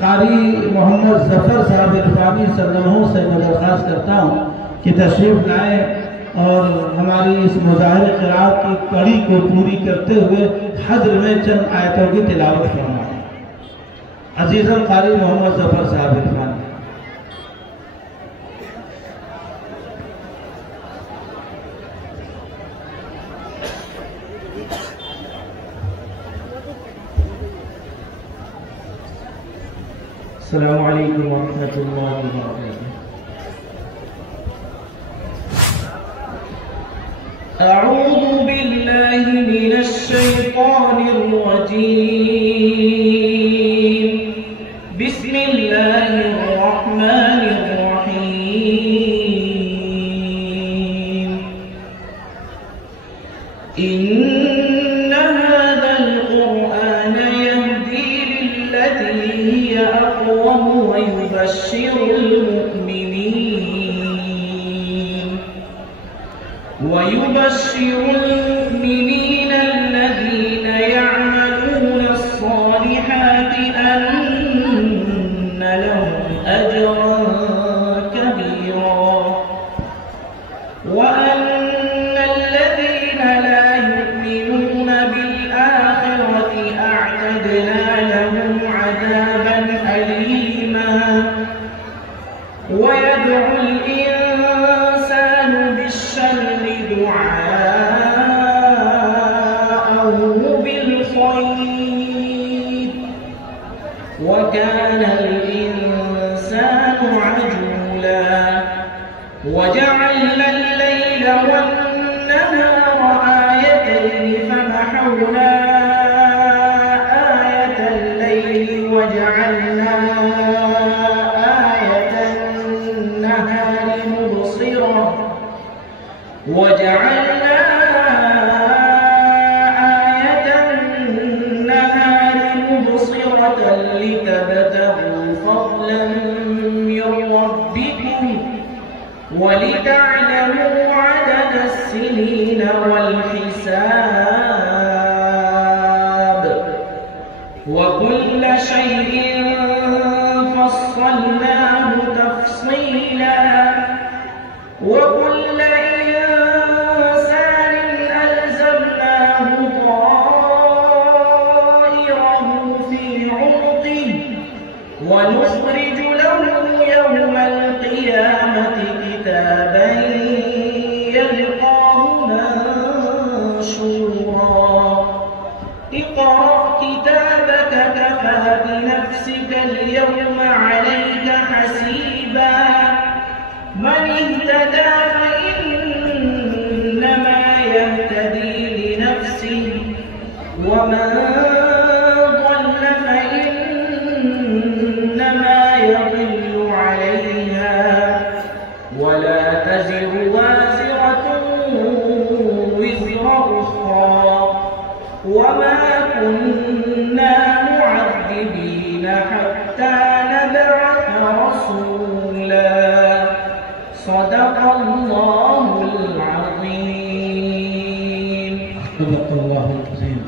कारी मोहम्मद जफर साहब इरफानी सल्लल्लाहु से मैं दरख्वास्त करता हूँ कि तशरीफ लाएँ और हमारी इस मुजाहिर क़िराअत की कड़ी को पूरी करते हुए हज्र में चंद आयतों की तिलावत फरमाएं। अजीज़म कारी मोहम्मद जफर साहब इरफानी। अस्सलामु अलैकुम व रहमतुल्लाहि व बरकातुहू। अऊज़ु बिल्लाहि मिनश शैतानिर रजीम। बिस्मिल्लाहिर रहमानिर रहीम। इन्न हाज़ल क़ुरआन यहदी लिल्लती हिय अक़वम व युबश्शिरुल मुमिनीन الذين يعملون الصالحات أن لهم أجرا كبيرا وأن الذين لا يؤمنون بالآخرة أعتدنا لهم عذابا أليما. ويدعو الإنسان بالشر دعاءه بالخير وكان الإنسان عجولا. وجعلنا الليل والنهار آيتين فمحونا آية الليل وجعلنا آية النهار مبصرة لتبتغوا فضلا من ربكم ولتعلموا عدد السنين والحساب وكل شيء فصلناه تفصيلا. وكل إنسان ألزمناه طائره في عنقه ونخرج له يوم القيامة كتابا يلقاه منشورا. اقرأ كتابك كفى بنفسك اليوم عليك حسيبا. من اهتدى فإنما يهتدي لنفسه ومن ضل فإنما يضل عليها ولا تزر وازرة وزر أخرى وما كنا معذبين حتى نبعث رسولا. صدق الله العظيم. صدق الله العظीम।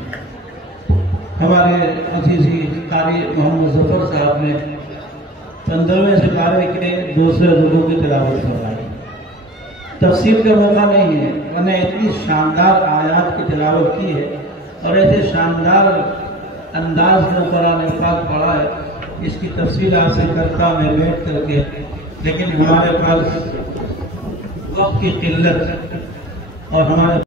हमारे अजीज़ी कारी मोहम्मद जफर साहब ने 15वें सिपारे के दूसरे रुकू की तिलावत करवाई। तफसीर का मौका नहीं है, मैंने इतनी शानदार आयात की तिलावत की है और ऐसे शानदार अंदाज में कुरान पाक पढ़ा है, इसकी तफसील आपसे करता मैं बैठ करके, लेकिन हमारे पास वक्त की किल्लत और हमारे